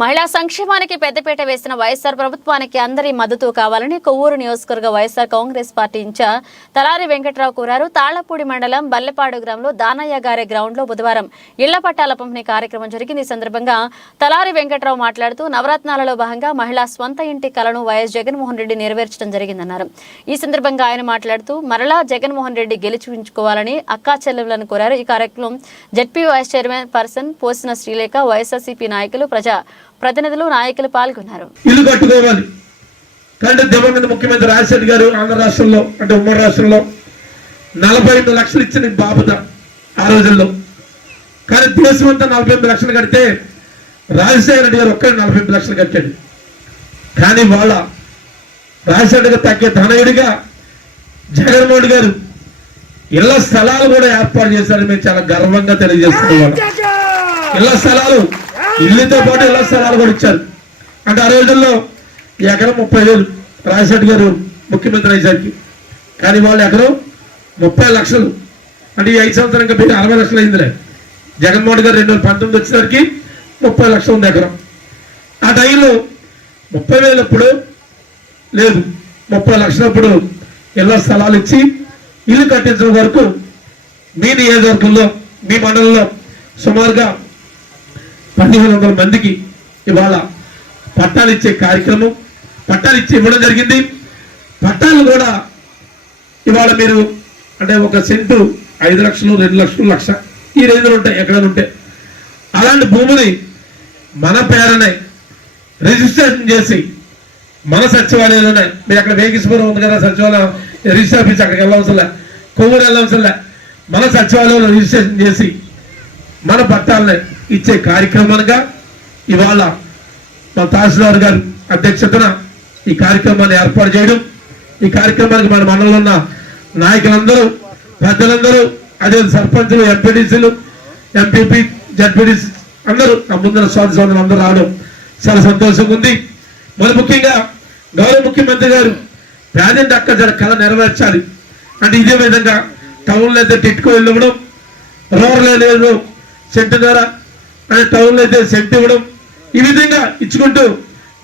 మహిళా సంక్షేమానికి పెద్దపీట వేసిన వైఎస్ఆర్ ప్రభుత్వానికి అందరి మద్దతు కావాలని కొవ్వూరు నియోజకవర్గ వైఎస్ఆర్ కాంగ్రెస్ పార్టీ ఇన్ఛార్జ్ తలారి వెంకట్రావు కోరారు. తాళ్ళపూడి మండలం బల్లెపాడు గ్రామంలో దానయ్య గారి గ్రౌండ్లో బుధవారం ఇళ్ళ పట్టాల పంపిణీ కార్యక్రమం జరిగింది. ఈ సందర్భంగా తలారి వెంకట్రావు మాట్లాడుతూ నవరత్నాలలో భాగంగా మహిళా స్వంత ఇంటి కలను వైఎస్ జగన్మోహన్ రెడ్డి నెరవేర్చడం జరిగిందన్నారు. ఈ సందర్భంగా ఆయన మాట్లాడుతూ మరలా జగన్మోహన్ రెడ్డి గెలిచించుకోవాలని అక్కా చెల్లెలను కోరారు. ఈ కార్యక్రమం జడ్పీ వైస్ చైర్మన్ పర్సన్ పోసిన శ్రీలేఖ వైఎస్ఆర్సీపీ నాయకులు ప్రజా ప్రతినిధులు నాయకులు పాల్గొన్నారు. ఇల్లు కట్టుకోవాలి. కానీ దివంగత ముఖ్యమంత్రి రాజశేఖర్ గారు ఆంధ్ర రాష్ట్రంలో అంటే ఉమ్మడి రాష్ట్రంలో నలభై ఎనిమిది లక్షలు ఇచ్చిన బాబుత ఆ రోజుల్లో. కానీ దేశం అంతా నలభై ఎనిమిది లక్షలు కడితే రాజశేఖర రెడ్డి గారు ఒక్కడే నలభై ఎనిమిది లక్షలు కట్టాడు. కానీ వాళ్ళ రాజశేఖర గారు తగ్గే ధనయుడిగా జగన్మోహన్ గారు ఇళ్ళ స్థలాలు కూడా ఏర్పాటు చేశారని మేము చాలా గర్వంగా తెలియజేస్తున్నాం. ఇళ్ళ స్థలాలు ఇల్లుతో పాటు ఇళ్ళ స్థలాలు కూడా ఇచ్చారు. అంటే ఆ రోజుల్లో ఈ ఎకరం ముప్పై వేలు రాజశెట్టి గారు ముఖ్యమంత్రి అయ్యేసరికి. కానీ వాళ్ళు ఎకరం ముప్పై లక్షలు. అంటే ఈ ఐదు సంవత్సరం ఇంకా పెరిగి అరవై లక్షలు అయిందిలే. జగన్మోహన్ గారు రెండు వేల పంతొమ్మిది వచ్చేసరికి ముప్పై లక్షలు ఉంది ఎకరం. ఆ టైంలో ముప్పై వేలప్పుడు లేదు. ముప్పై లక్షలప్పుడు ఇళ్ళ స్థలాలు ఇచ్చి ఇల్లు కట్టించడం వరకు మీ నియోజకవర్గంలో మీ మండలంలో సుమారుగా పన్నెండు వందల మందికి ఇవాళ పట్టాలు ఇచ్చే కార్యక్రమం పట్టాలు ఇచ్చి ఇవ్వడం జరిగింది. పట్టాలు కూడా ఇవాళ మీరు అంటే ఒక సెంటు ఐదు లక్షలు రెండు లక్షలు లక్ష ఈ రేంజ్లో ఉంటాయి ఎక్కడ ఉంటే. అలాంటి భూమిని మన పేరనే రిజిస్ట్రేషన్ చేసి మన సచివాలయంలోనే మీరు అక్కడ వేగిస్పురం ఉంది కదా సచివాలయం రిజిస్టర్ ఆఫీస్ అక్కడికి వెళ్ళవసలే కొవ్వూరు వెళ్ళవసలే మన సచివాలయంలో రిజిస్ట్రేషన్ చేసి మన పట్టాలని ఇచ్చే కార్యక్రమాలుగా ఇవాళ మా తహసీల్దార్ గారు అధ్యక్షతన ఈ కార్యక్రమాన్ని ఏర్పాటు చేయడం ఈ కార్యక్రమానికి మన మండలంలో ఉన్న నాయకులందరూ పెద్దలందరూ అదే సర్పంచులు ఎంపీడీసీలు ఎంపీపీ జడ్పీడీసీ అందరూ నా ముందున స్వామి సోదరులు అందరూ రావడం చాలా సంతోషంగా ఉంది. మరి ముఖ్యంగా గౌరవ ముఖ్యమంత్రి గారు పేదంటి అక్క జర కళ నెరవేర్చాలి. అంటే ఇదే విధంగా టౌన్లో అయితే టిట్కో ఇల్లు ఇవ్వడం రూరల్ లేదు సెంటు అదే అనే టౌన్లో అయితే సెంట్ ఇవ్వడం ఈ విధంగా ఇచ్చుకుంటూ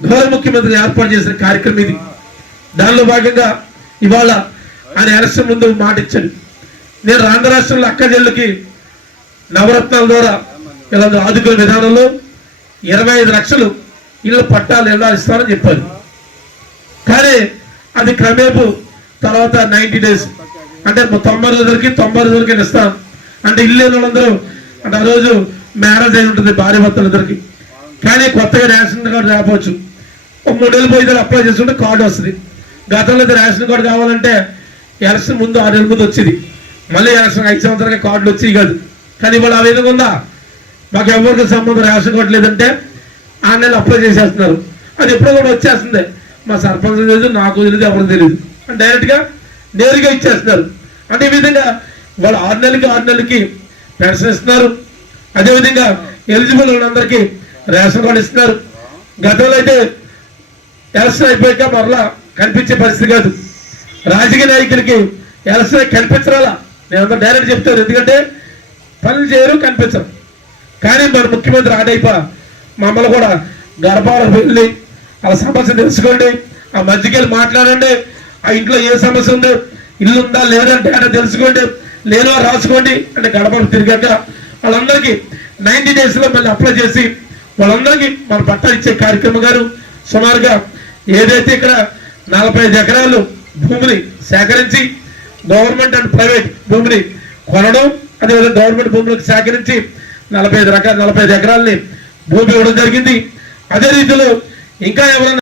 గౌరవ ముఖ్యమంత్రి ఏర్పాటు చేసిన కార్యక్రమం ఇది. దానిలో భాగంగా ఇవాళ ఆయన ఎలక్షన్ ముందు మాట ఇచ్చాడు. నేను ఆంధ్ర రాష్ట్రంలో అక్క నవరత్నాల ద్వారా ఇలా ఆదుకునే విధానంలో ఇరవై ఐదు లక్షలు ఇళ్ళ పట్టాలు ఎలా ఇస్తారని చెప్పారు కానీ అది క్రమేపు తర్వాత నైన్టీ డేస్ అంటే తొంభై రోజులకి తొంభై రోజులకి ఇస్తాం అంటే ఇల్లు వాళ్ళందరూ అంటే ఆ రోజు మ్యారేజ్ అయి ఉంటుంది భార్య భర్తలందరికీ కానీ కొత్తగా రేషన్ కార్డు రాకపోవచ్చు. ఒక మూడేళ్ళు పోయి అప్లై చేసుకుంటే కార్డు వస్తుంది. గతంలో అయితే రేషన్ కార్డు కావాలంటే ఎలక్షన్ ముందు ఆరు నెలల ముందు వచ్చేది. మళ్ళీ ఎలక్షన్ ఐదు సంవత్సరాలకి కార్డులు వచ్చేవి కాదు. కానీ ఇవాళ ఆ విధంగా ఉందా? మాకు ఎవరికి సంబంధం రేషన్ కార్డు లేదంటే ఆరు నెలలు అప్లై చేసేస్తున్నారు. అది ఎప్పుడో కూడా వచ్చేస్తుంది. మా సర్పంచ్ తెలియదు నాకు తెలియదు ఎవరికి తెలియదు. డైరెక్ట్గా నేరుగా ఇచ్చేస్తున్నారు. అంటే ఈ విధంగా వాళ్ళు ఆరు నెలలకి ఆరు నెలలకి పెన్షన్ ఇస్తున్నారు. అదేవిధంగా ఎలిజిబుల్ వాళ్ళందరికీ రేషన్ కార్డు ఇస్తున్నారు. గతంలో అయితే ఎలక్షన్ అయిపోయాక మరలా కనిపించే పరిస్థితి కాదు. రాజకీయ నాయకులకి ఎలక్షన్ కనిపించరాలా? నేను అంతా డైరెక్ట్ చెప్తాను. ఎందుకంటే పనులు చేయరు కనిపించరు. కానీ మన ముఖ్యమంత్రి ఆడైప మమ్మల్ని కూడా గర్భాలకు వెళ్ళి ఆ సమస్య తెలుసుకోండి. ఆ మధ్యకెళ్ళి మాట్లాడండి. ఆ ఇంట్లో ఏ సమస్య ఉందో? ఇల్లు ఉందా లేదంటే అంటే తెలుసుకోండి. లేదో రాసుకోండి. అంటే గడపలు తిరిగాక వాళ్ళందరికీ నైన్టీ డేస్లో మళ్ళీ అప్లై చేసి వాళ్ళందరికీ మన పట్టాలు ఇచ్చే కార్యక్రమం గారు సుమారుగా ఏదైతే ఇక్కడ నలభై ఐదు ఎకరాలు భూమిని సేకరించి గవర్నమెంట్ అండ్ ప్రైవేట్ భూమిని కొనడం అదేవిధంగా గవర్నమెంట్ భూములకు సేకరించి నలభై ఐదు రకాల నలభై ఐదు ఎకరాలని భూమి ఇవ్వడం జరిగింది. అదే రీతిలో ఇంకా ఎవరైనా